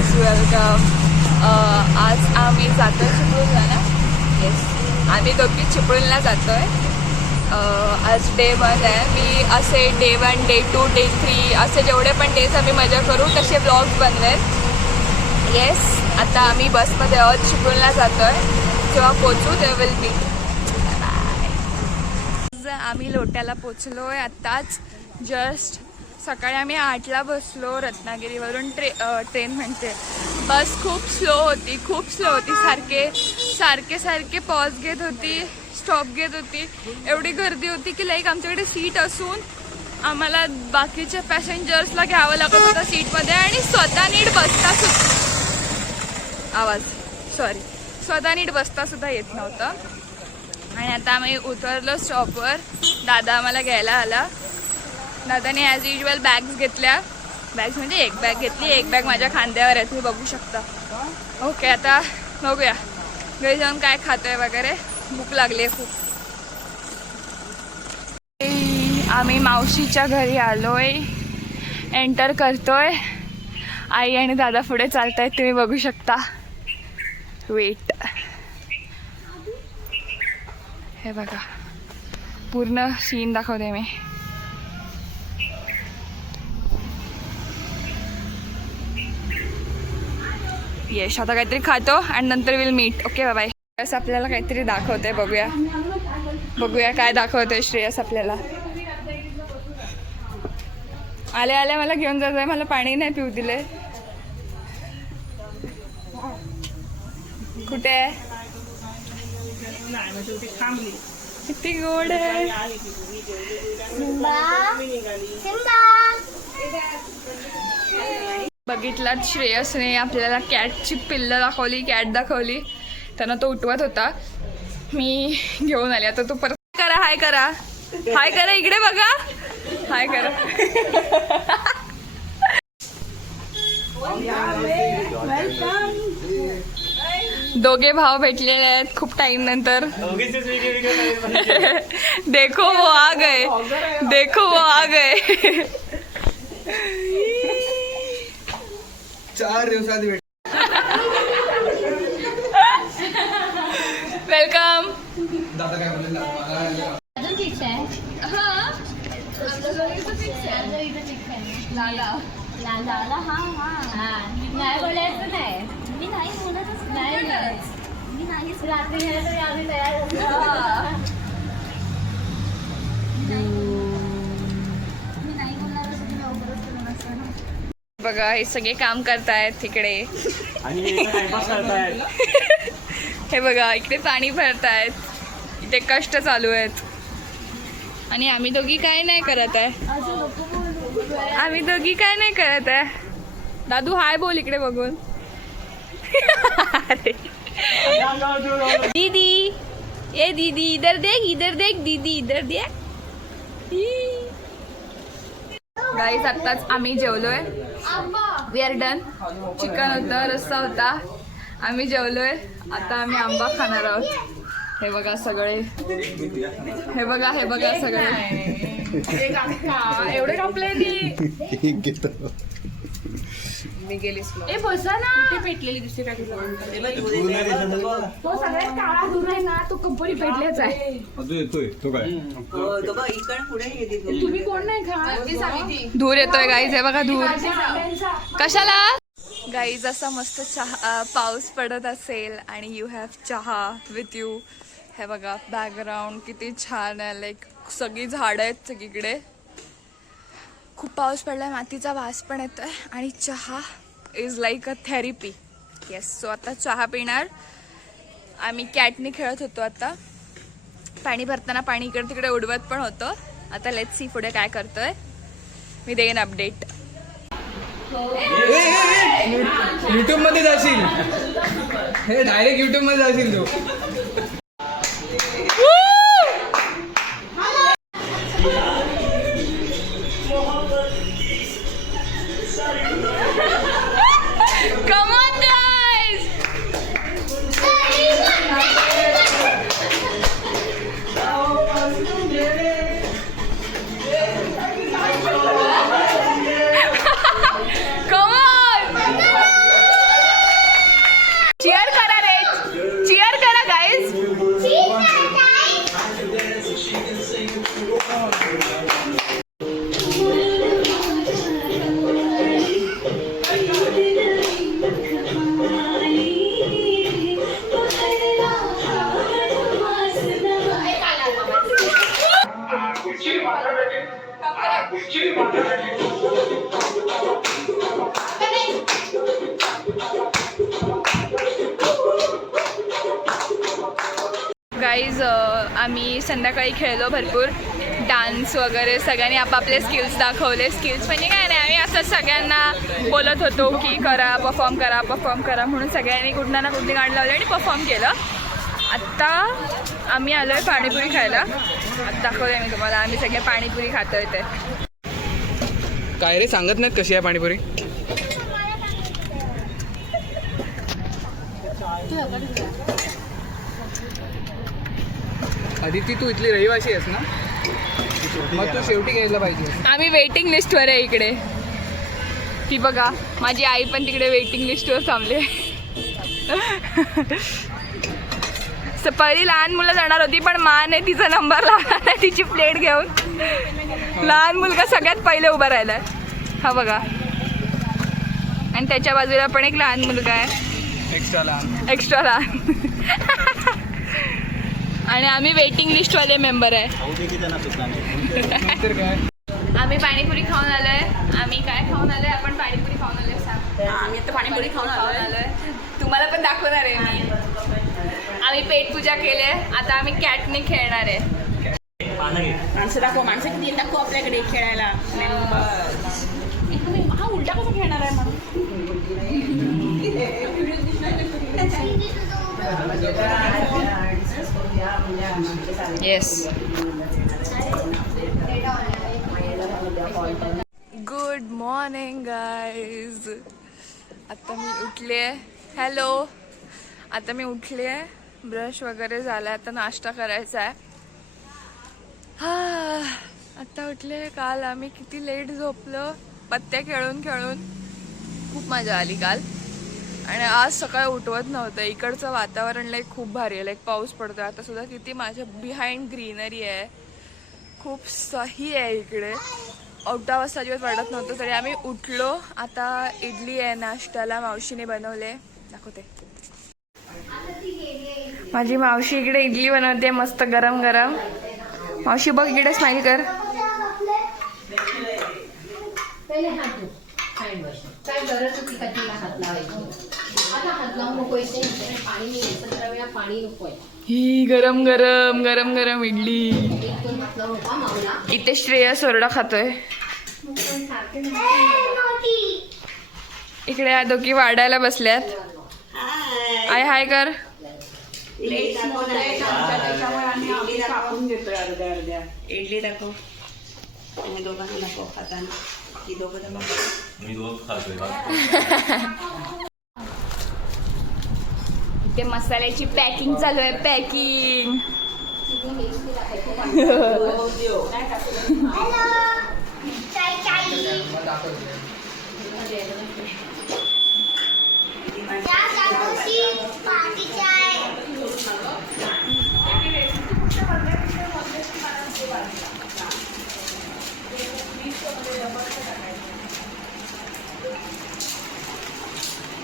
Guys welcome. आज आम्ही जातोय चिपळूणला ना. येस, आम्ही दोघी चिपळूणला जातोय. आज डे 1 आहे. मी असे डे 1, डे 2, डे 3 असे जेवढे पण डेज आम्ही मजा करू तसे ब्लॉग्स बनवेत. येस, आता आम्ही बसमध्ये आहोत, चिपळूणला जातोय. जेव्हा पोचू तेव्हा विल मी. आम्ही लोट्याला पोचलोय आत्ताच. जस्ट सकाळी आम्ही 8ला बसलो रत्नागिरीवरून. ट्रेन म्हणते बस खूप स्लो होती, खूप स्लो होती. सारखे पॉज घेत होती, स्टॉप घेत होती. एवढी गर्दी होती की लाईक आमच्याकडे सीट असून आम्हाला बाकीच्या पॅसेंजर्सला घ्यावं लागत होतं सीटमध्ये. आणि स्वतः नीट बसता सुद्धा येत नव्हतं. आणि आता आम्ही उतरलो स्टॉपवर. दादा आम्हाला घ्यायला आला. दादाने ॲज युजल बॅग्स घेतल्या. बॅग्स म्हणजे एक बॅग घेतली, एक बॅग माझ्या खांद्यावर आहे, तुम्ही बघू शकता. ओके, आता बघूया घरी जाऊन काय खातोय वगैरे. भूक लागली आहे खूप. आम्ही मावशीच्या घरी आलोय. एंटर करतोय. आई आणि दादा पुढे चालतायत, तुम्ही बघू शकता. वेट, हे बघा पूर्ण सीन दाखवते मी. यश आता काहीतरी खातो आणि नंतर will meet. Okay bye. Shreyas आपल्याला काहीतरी दाखवते, बघूया काय दाखवतोय श्रेयस आपल्याला. आले मला घेऊन जातोय. मला पाणी नाही पिऊ दिले. कुठे आहे? किती गोड आहे. बघितलात, श्रेयसने आपल्याला कॅटची पिल्लं दाखवली, कॅट दाखवली. त्यांना तो उठवत होता, मी घेऊन आले. आता तो परत हाय करा इकडे बघा. हाय करा. दोघे भाव भेटलेले आहेत खूप टाइम नंतर. देखो वो आ गए. 4 दिवसात भेट. वेलकम. दादा काय बोलले? अजून फिक्स आहे. लाला हा नाही बोलायचं नाही. मी नाही बोलतच नाही. मी नाहीच रात्री घ्यायला तरी आम्ही तयार. मी नाही बोलणार असं तुम्ही अवघडच केलं नसतं. बघा हे सगळे काम करतायत तिकडे. हे बघा इकडे पाणी भरतायत, इथे कष्ट चालू आहेत. आणि आम्ही दोघी काय नाही करत आहे. दादू हाय बोल इकडे बघून. दीदी, ए दीदी इधर देख दीदी इधर देख. गाईज आत्ताच आम्ही जेवलोय. We are done. चिकन होतं, रस्सा होता, आम्ही जेवलोय. आता आम्ही आंबा खाणार आहोत. हे बघा सगळे, हे बघा सगळे. एवढे कापले मी गेली. ए बसा ना. ते पेटलेली दिसते काय तुला? तो सगळ्यात काळा दूर आहे ना, तो कंपनी पेटल्याच आहे. तो काय तुम्ही कोण नाही खा. धूर येतोय गाईज. हे बघा धूर. कशाला गाईज? असा मस्त चहा, पाऊस पडत असेल आणि यू हॅव चहा विथ यू. हे बघा बॅकग्राऊंड किती छान आहे. लाईक सगळी झाडं आहेत सगळीकडे. खूप पाऊस पडलाय, मातीचा वास पण येतोय. आणि चहा is like a therapy. Yes, so आता चहा पिणार. आम्ही कॅटनी खेळत होतो. आता पाणी भरताना पाणी इकडे तिकडे उडवत पण होतं. आता लेट्स सी पुढे काय करतोय. मी देईन अपडेट. युट्यूब मध्ये जाशील. हे डायरेक्ट युट्यूब मध्ये जाशील तू. Come on guys. Come on. Guys आम्ही संध्याकाळी खेळलो भरपूर, डान्स वगैरे सगळ्यांनी आपापले स्किल्स दाखवले. स्किल्स म्हणजे काय नाही, आम्ही असंच सगळ्यांना बोलत होतो की करा, परफॉर्म करा म्हणून सगळ्यांनी कुठं ना कुठली गाणी लावली आणि परफॉर्म केलं. आत्ता आम्ही आलो आहे पाणीपुरी खायला. आता दाखवते मी तुम्हाला, आम्ही सगळे पाणीपुरी खातोय ते. काय रे सांगत नाहीत कशी आहे पाणीपुरी? आदिती तू इथली रहिवासी आहेस ना, मग तू शेवटी घ्यायला पाहिजे. आम्ही वेटिंग लिस्टवर आहे इकडे. ती बघा माझी आई पण तिकडे वेटिंग लिस्टवर थांबली. पहिली लहान मुलं जाणार होती पण माने तिचा नंबर लावला नाही, तिची प्लेट घेऊन. लहान मुलगा सगळ्यात पहिले उभा राहिलाय, हा बघा. आणि त्याच्या बाजूला पण एक लहान मुलगा आहे, एक्स्ट्रा लहान. आणि आम्ही वेटिंग लिस्टवाले मेंबर आहे. आम्ही पाणीपुरी खाऊन आलोय. आम्ही काय खाऊन आलोय? आपण पाणीपुरी खाऊन आलोय. सांग. आम्ही आता पाणीपुरी खाऊन आलोय. तुम्हाला पण दाखवणार आहे मी. आम्ही पेट पूजा केली आहे. आता आम्ही कॅटने खेळणार आहे. माणसं दाखव, माणसं किती दाखव आपल्याकडे खेळायला. हा उलटा कसं खेळणार आहे म्हणून. येस. Good morning guys. आता मी उठले. हॅलो. आता मी उठले आहे, ब्रश वगैरे झाला, आता नाश्ता करायचा आहे. आत्ता उठले. काल आम्ही किती लेट झोपलो, पत्त्या खेळून खूप मजा आली काल. आणि आज सकाळी उठवत नव्हतं. इकडचं वातावरण लाईक खूप भारी आहे, लाईक पाऊस पडतो. आता सुद्धा किती माझ्या बिहाइंड ग्रीनरी आहे, खूप सही आहे इकडे. 8 वाजता अजिबात वाटत नव्हतं, तरी आम्ही उठलो. आता इडली आहे नाश्त्याला, मावशीने बनवले, दाखवते. माझी मावशी इकडे इडली बनवते मस्त गरम गरम. मावशी बघ इकडे, स्माइल कर. काय गरज होती का तिला हात लावायची? आता हात लावून नकोय, पाणी नाही, 17 वेळा पाणी नकोय. ही गरम गरम इडली. इथे श्रेयस ओरडा खातोय. इकडे या दोघी वाढायला बसल्यात. आय हाय कर. इडली दाखव. आणि दोघांना दाखव खाताना. ती दोघं मी रोज खातोय. इथे मसाल्याची पॅकिंग चालू आहे, पॅकिंग.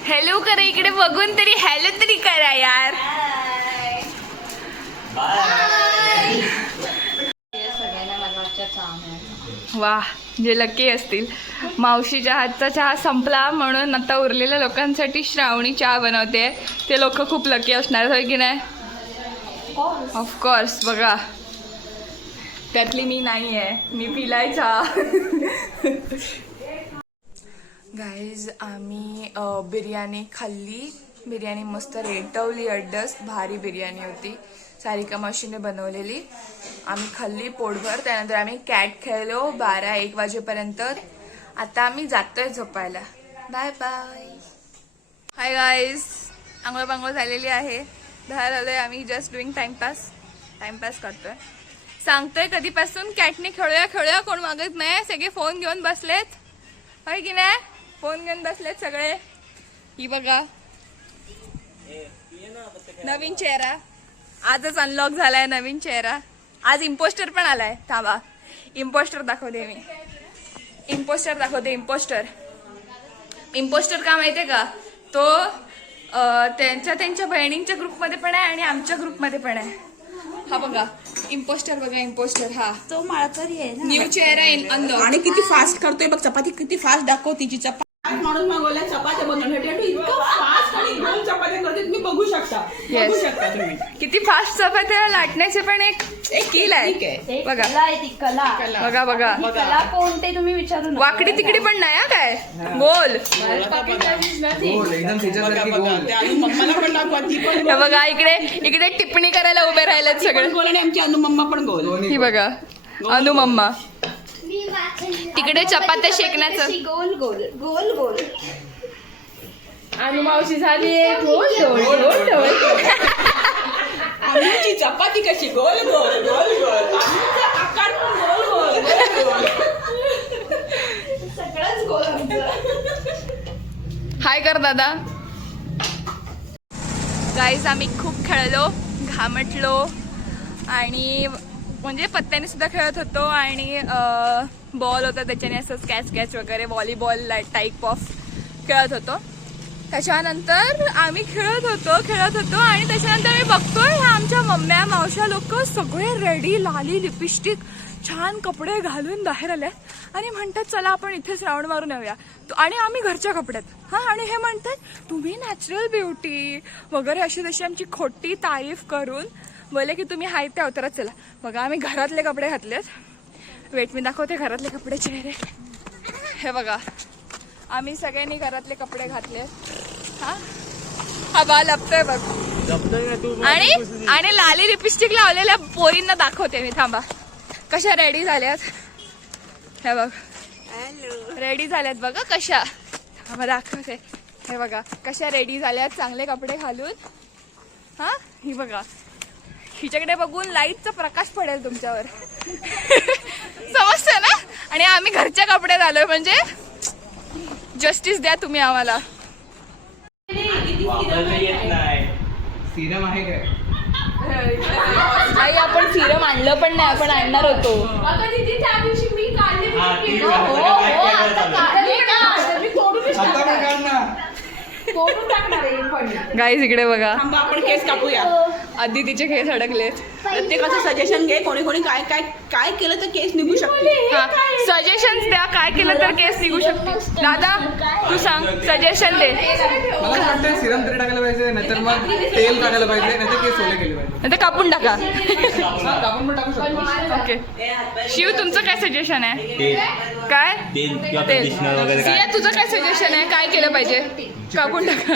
हॅलो करा इकडे बघून तरी, हॅलो तरी करा यार. वा, जे लकी असतील. मावशीच्या हातचा चहा संपला म्हणून आता उरलेल्या लोकांसाठी श्रावणी चहा बनवते. ते लोक खूप लकी असणार, होय की नाही? ऑफकोर्स. बघा त्यातली मी नाही आहे, मी पिलाय चहा. गाईज आम्ही बिर्याणी खाल्ली. बिर्याणी मस्त रेटवली, अड्डस भारी बिर्याणी होती, सारिका मावशीने बनवलेली. आम्ही खाल्ली पोटभर. त्यानंतर आम्ही कॅट खेळलो 12-1 वाजेपर्यंत. आता आम्ही जातोय झोपायला. Bye bye. हाय गाईज, आंघोळ पांघोळ झालेली आहे, बाहेर आलोय आम्ही. जस्ट डुईंग टाइमपास करतोय. सांगतोय कधीपासून कॅटने खेळूया, कोण मागत नाही. सगळे फोन घेऊन बसलेत, होय की नाही? फोन घेऊन बसलेत सगळे. ही बघा नवीन चेहरा, आजच अनलॉक झालाय नवीन चेहरा. आज इम्पोस्टर पण आलाय. थांबा, इम्पोस्टर दाखवते मी. इम्पोस्टर का माहितीये का? तो त्यांच्या बहिणींच्या ग्रुपमध्ये पण आहे आणि आमच्या ग्रुपमध्ये पण आहे. हा बघा इम्पोस्टर, बघा इम्पोस्टर. हा तो माळकरी आहे ना, न्यू चेहरा अनलॉक. आणि किती फास्ट करतोय बघ. चपाती किती फास्ट दाखव तिची. चपाती माणूस मागवल्या चपात्या बनवण्यासाठी इतकं फास्ट आणि 2 चपात्या करते तुम्ही बघू शकता. Yes. बघू शकता तुम्ही. किती फास्ट चपात्या लाटण्याचे पण एक स्किल आहे एक बघा कला आहे ती कला. बघा बघा ही कला कोणते तुम्ही विचारू नका. वाकडी तिकडी पण नाही हा काय गोल गोल एकदम त्याच्यासारखी गोल. ते अनु मम्माला पण दाखवा ती पण हे बघा इकडे इकडे टिप्पणी करायला उभे राहिलेत सगळे गोल आणि आमची अनु मम्मा पण गोल. ही बघा अनु मम्मा तिकडे चपात्या शेकण्याचं गोल गोल गोल गोल. अनुमावशी झाली गोल गोल गोल गोल अनुची चपाती कशी गोल गोल गोल गोल. अनुचा आकार पण गोल गोल गोल गोल. सगळंच गोल आमचं. हाय कर दादा. गाईज आम्ही खूप खेळलो घामटलो आणि म्हणजे पत्त्याने सुद्धा खेळत होतो आणि बॉल होता त्याच्याने असं कॅच कॅच वगैरे व्हॉलीबॉल टाईप ऑफ खेळत होतो. त्याच्यानंतर आम्ही खेळत होतो आणि त्याच्यानंतर मी बघतोय ह्या आमच्या मम्म्या मावश्या लोक सगळे रेडी लाली लिपस्टिक छान कपडे घालून बाहेर आल्यात आणि म्हणतात चला आपण इथेच राऊंड मारून येऊया. आणि आम्ही घरच्या कपड्यात आणि हे म्हणतात तुम्ही नॅचरल ब्युटी वगैरे अशी तशी आमची खोटी तारीफ करून बोले की तुम्ही हाय त्या अवतारात चला. बघा आम्ही घरातले कपडे घातलेत. वेट मी दाखवते घरातले कपडे चेहरे. हे बघा आम्ही सगळ्यांनी घरातले कपडे घातले. हा बा लपतोय बघ. आणि लाली लिपस्टिक लावलेल्या पोरींना दाखवते मी. थांबा कशा रेडी झाल्यात. हे बघ रेडी झाल्यात बघा कशा. थांबा दाखवते. हे बघा कशा रेडी झाल्यात चांगले कपडे घालून. हा ही बघा हिच्याकडे बघून लाईटचा प्रकाश पडेल तुमच्यावर. समजतं ना. आणि आम्ही घरच्या कपड्यात आलोय म्हणजे जस्टिस द्या तुम्ही आम्हाला. सिरम आहे काय? आई आपण सिरम आणलं पण नाही आपण आणणार होतो. आता पण काढ ना. गाईज इकडे बघा थांबा आपण केस कापूया. आधी तिचे केस अडकलेत. प्रत्येकाचं सजेशन घे. कोणी कोणी काय काय काय केलं तर केस निघू शकते. सजेशन द्या काय केलं तर केस निघू शकते. दादा तू सांग सजेशन दे. मला वाटतं सिरम तरी टाकायला पाहिजे नाहीतर मग तेल टाकायला पाहिजे नाहीतर केस ओले केले पाहिजे. नाही तर कापून टाका. हा, कापून पण टाकू शकतो. ओके शिव तुमचं काय सजेशन आहे. तेल काय तेल किंवा तेल. कंडिशनर वगैरे काय सिया तुझं काय सजेशन आहे काय केलं पाहिजे. कापून टाका.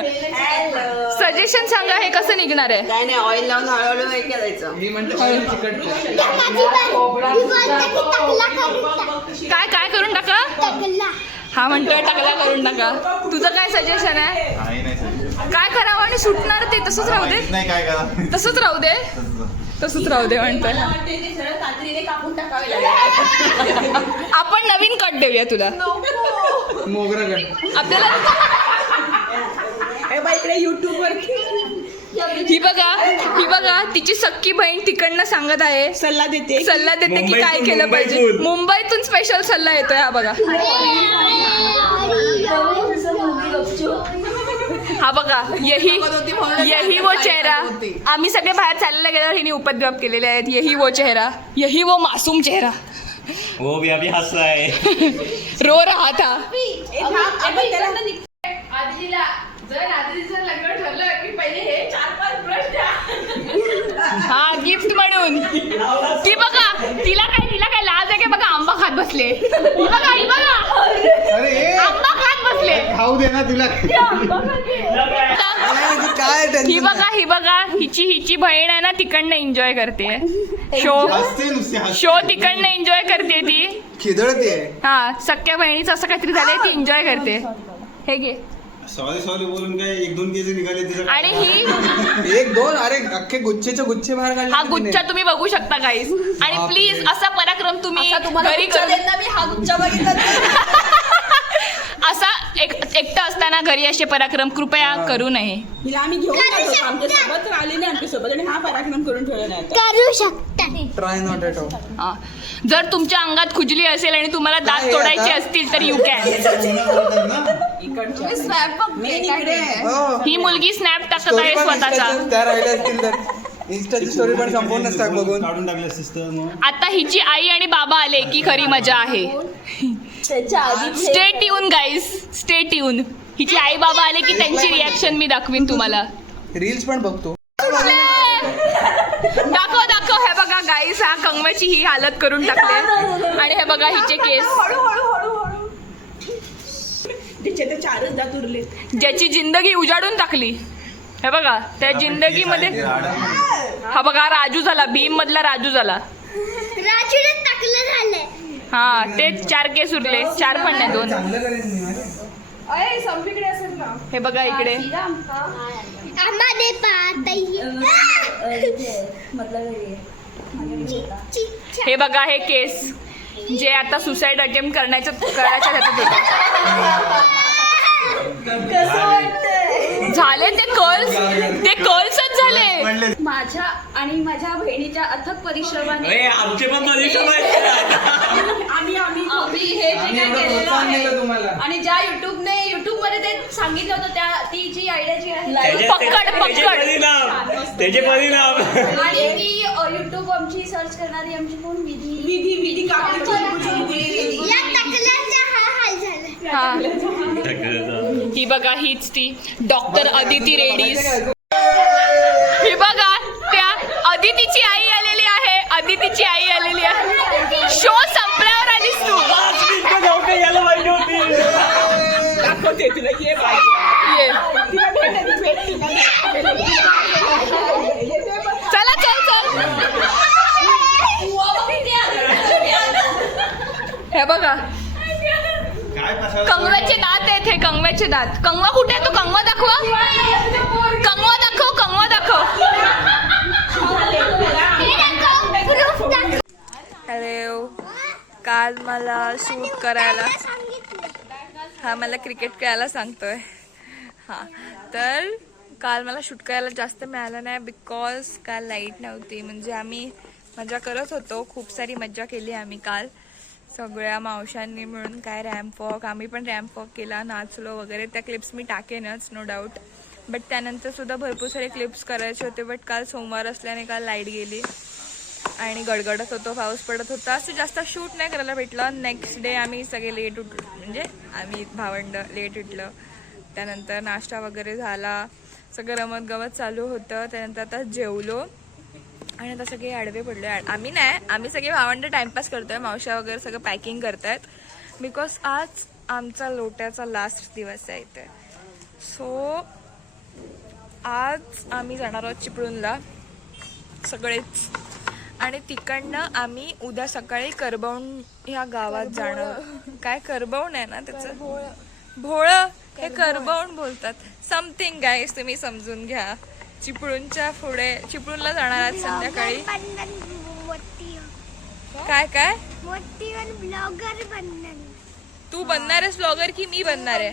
सजेशन सांगा हे कसं निघणार आहे. काय नाही ऑइल लावून हळूहळू हे करायचं. मी म्हणतो चिकट काय काय करून टाका. हा म्हणतोय टाकला करून टाका. तुझं काय सजेशन आहे. आहे नाही सर. काय करावं आणि सुटणार ते तसंच राहू दे. नाही काय करा तसंच राहू दे. तसंच राहू दे म्हणतोय. मला वाटते ते सरळ कात्रीने कापून टाकावे लागेल. आपण नवीन कट देऊया तुला. मोगरा गण. आपल्याला हे बाई इकडे युट्यूब वर ही बघा तिची सख्खी बहीण तिकडनं सांगत आहे सल्ला देते. की काय केलं पाहिजे. मुंबईतून स्पेशल सल्ला येतोय हा बघा. हा बघा यही वो चेहरा. आम्ही सगळे बाहेर चाललेला गेल्यावर हिने उपद्व्याप केलेले आहेत. यही वो चेहरा यही वो मासूम चेहरा वो भी अभी हंस रहा है. रो रहा था. हा गिफ्ट म्हणून. ती बघा तिला काय लाज आहे की बघा आंबा खात बसले. ही बघा अरे आंबा खात बसले. खाऊ दे ना तुला. काय ही बघा हिची बहीण आहे ना तिकडनं एन्जॉय करते. शो तिकडनं एन्जॉय करते ती. खिदळते. हा सख्या बहिणीचं असं काहीतरी झालंय ती एन्जॉय करते. हे घे. सॉरी बोलून काय 1-2 केस निघाले. आणि ही 1-2 अरे अख्खे गुच्छेचे गुच्छे बाहेर काढले. हा गुच्छा तुम्ही बघू शकता गाईस. आणि प्लीज असा पराक्रम तुम्ही घरी असा एकटा असताना घरी असे पराक्रम कृपया करू नये. हिला आम्ही घेऊन जातो आमच्यासोबत आली नाही आमच्यासोबत आणि हा पराक्रम करून ठेवला नाही. करू शकता. Try not at all. हा. जर तुमच्या अंगात खुजली असेल आणि तुम्हाला दात तोडायचे असतील तर यू कॅन. ही मुलगी स्नॅप टाकत आहे स्वतःचा. त्या राहिल्या असतील तर इंस्टाची स्टोरी पण संपूर्ण नसतात बघून. काढून टाकलं सिस्टर. आता हिची आई आणि बाबा आले की खरी मजा आहे. त्याच्या आधी stay tune guys, stay tune. हिची आई बाबा आले की त्यांची रिॲक्शन मी दाखवीन तुम्हाला. रील्स पण बघतो. दाखव दाखव. हे बघा गाईस, हा कंगव्याची ही हालत करून टाकले. आणि हे बघा हिचे केस, तिचे तर 4च दात उरले. ज्याची जिंदगी उजाडून टाकली. हे बघा त्या जिंदगीमध्ये. हा बघा राजू झाला, भीम मधला राजू झाला. हा तेच 4 केस उरले. 4 पण नाही, 2. चांगलं करायचं नाही माहिती? हे बघा इकडे. हे बघा हे केस जे आता सुसाईड अटेम्प्ट करायच्या ह्याच्यात होते. झाले ते कर्ल्सच झाले. माझ्या आणि माझ्या बहिणीच्या अथक परिश्रमाने आमचे पण परिश्रम आहेत. आम्ही हे जे आम्ही काय एवढं केलेलं प्रोत्साहन दिलं आहे तुम्हाला. आणि ज्या युट्यूब मध्ये ते सांगितलं होतं ती जी आयडिया जी आहे त्याचे परिणाम. आणि ती युट्यूब आमची सर्च करणारी आमची कोण विधी हा ही बघा हीच ती डॉक्टर अदिती रेड्डीज. ही बघा त्या अदितीची आई आलेली आहे. अदितीची आई आलेली आहे. शो संपल्यावर आलीस तू. यायला पाहिजे होती. दाखवते तुला ये ये. चला चल चल. हे बघा काय पसारा कंगव्याचे दात आहेत. हे कंगव्याचे दात. कंगवा कुठे आहे? तो कंगवा दाखवा. कंगवा दाखव, कंगवा दाखव. हॅलो. काल मला शूट करायला, हा मला क्रिकेट खेळायला सांगतोय. हा तर काल मला शूट करायला जास्त मिळालं नाही बिकॉज काल लाईट नव्हती. म्हणजे आम्ही मजा करत होतो, खूप सारी मजा केली आम्ही काल सगळ्या मावशांनी मिळून. काय रॅम्प वॉक, आम्ही पण रॅम्प वॉक केला, नाचलो वगैरे. त्या क्लिप्स मी टाकेनच नो डाऊट. बट त्यानंतर सुद्धा भरपूर सारे क्लिप्स करायचे होते. बट काल सोमवार असल्याने काल लाईट गेली आणि गडगडत होतो, पाऊस पडत होता. असं जास्त शूट नाही करायला भेटलं. नेक्स्ट डे आम्ही सगळे लेट उठलो, म्हणजे आम्ही भावंड लेट उठलं. त्यानंतर नाश्ता वगैरे झाला, सगळं रमत गमत चालू होतं. त्यानंतर आता जेवलो आणि आता सगळे आडवे पडले. आम्ही नाही, आम्ही सगळे भावंड टाइमपास करतोय. मावशा वगैरे सगळं पॅकिंग करतायत बिकॉज आज आमचा लोट्याचा लास्ट दिवस आहे इथे. सो आज आम्ही जाणार आहोत चिपळूणला सगळेच. आणि तिकडनं आम्ही उद्या सकाळी करबवण ह्या गावात जाणार. काय करबवण आहे ना त्याचं? भोळ. हे करबवण बोलतात. समथिंग गाईस, तुम्ही समजून घ्या. चिपळूणच्या पुढे, चिपळूणला जाणार आज संध्याकाळी. काय काय तू बनणार आहेस ब्लॉगर की मी बनणार आहे?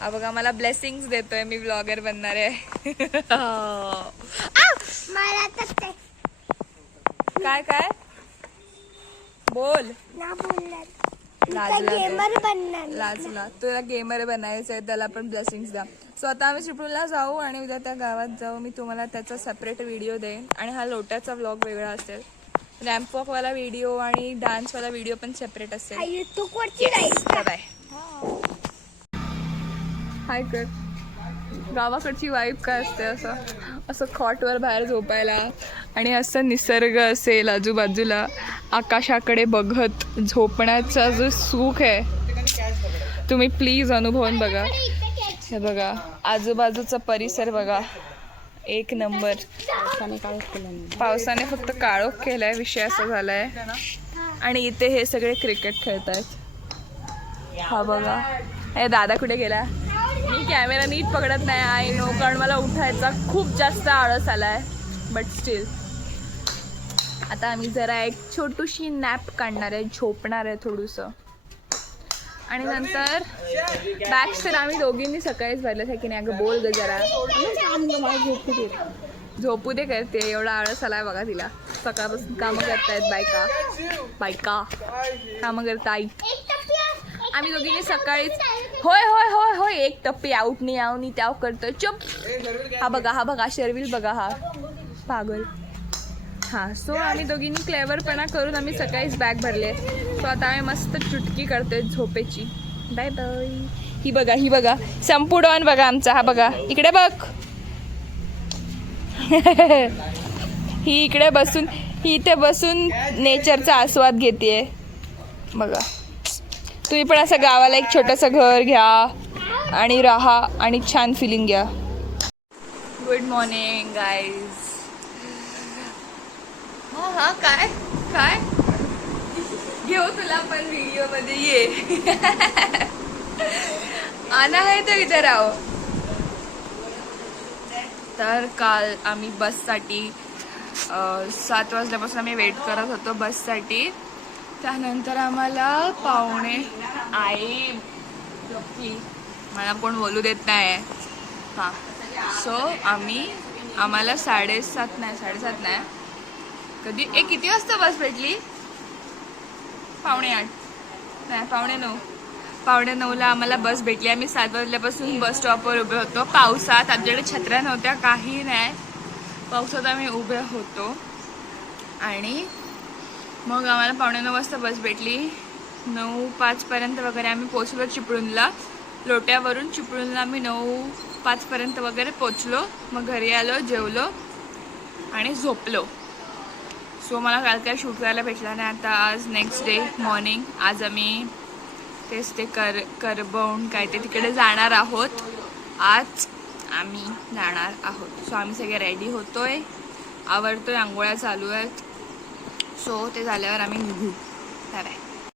हा बघा मला ब्लेसिंग्स देतोय, मी ब्लॉगर बनणार आहे. काय काय बोल. लाजला. तुला गेमर बनायचंय, त्याला पण ब्लेसिंग्स द्या. सो आता आम्ही चिपळूणला जाऊ आणि उद्या त्या गावात जाऊ. मी तुम्हाला त्याचा सेपरेट व्हिडिओ देईन आणि हा लोट्याचा व्लॉग वेगळा असेल. रॅम्प वॉकवाला व्हिडिओ आणि डान्सवाला व्हिडिओ पण सेपरेट असेल. बाय. हाय कर. गावाकडची वाईब काय असते? असं खॉटवर बाहेर झोपायला आणि असं निसर्ग असेल आजूबाजूला, आकाशाकडे बघत झोपण्याचा जो सुख आहे तुम्ही प्लीज अनुभवून बघा. हे बघा आजूबाजूचा परिसर बघा, एक नंबर. पावसाने फक्त काळोख केलाय, विषय असा झालाय. आणि इथे हे सगळे क्रिकेट खेळतायत. हा बघा. हे दादा कुठे गेला? मी कॅमेरा नीट पकडत नाही, आय नो, कारण मला उठायचा खूप जास्त आळस आलाय. बट स्टील आता आम्ही जरा एक छोटीशी नॅप काढणार आहे, झोपणार आहे थोडंसं. आणि नंतर बॅग्स तर आम्ही दोघींनी सकाळीच भरले आहे की नाही? अगं बोल ग जरा. झोपू दे करते, एवढा आळस आलाय बघा तिला. सकाळपासून कामं करतायत बायका कामं करतायत. आम्ही दोघींनी सकाळीच होय होय होय होय एक टप्पी आऊट नाही आव नाही त्याव करतोय. चुप. हा बघा शर्विल बघा, हा पागल. हां सो आम्ही दोघींनी क्लेवरपणा करून आम्ही सकाळीच बॅग भरले. सो आता आम्ही मस्त चुटकी करतोय झोपेची. Bye bye. ही बघा संपूडॉन बघा आमचा. हा बघा इकडे बघ. ही इथे बसून नेचरचा आस्वाद घेते बघा. तुम्ही पण असं गावाला एक छोटंसं घर घ्या आणि राहा आणि छान फिलिंग घ्या. Good morning guys. हां काय घेऊ तुला पण व्हिडिओमध्ये ये. आना है तो इधर आओ. तर काल आम्ही बससाठी 7 वाजल्यापासून आम्ही वेट करत होतो बससाठी. त्यानंतर आम्हाला पावणे आई मला कोण बोलू देत नाही. हां सो आम्हाला 7:30 नाही कधी किती वाजता बस भेटली? 7:45 नाही 9:45. 9:45ला आम्हाला बस भेटली. आम्ही 7 वाजल्यापासून बस स्टॉपवर उभे होतो पावसात. आमच्याकडे छत्र्या नव्हत्या काही नाही. पावसात आम्ही उभे होतो आणि मग आम्हाला 9:45 वाजता बस भेटली. 9:05 वगैरे आम्ही पोचलो चिपळूणला. लोट्यावरून चिपळूणला आम्ही 9:05 वगैरे पोचलो. मग घरी आलो, जेवलो आणि झोपलो. सो मला काल काय शूट करायला भेटला नाही. आता आज नेक्स्ट डे मॉर्निंग. आज आम्ही ते करबौंड काय ते तिकडे जाणार आहोत. आज आम्ही जाणार आहोत. सो आम्ही सगळे रेडी होतोय, आवरतोय, आंघोळ्या चालू आहेत. सो ते झाल्यावर आम्ही निघू. Bye bye.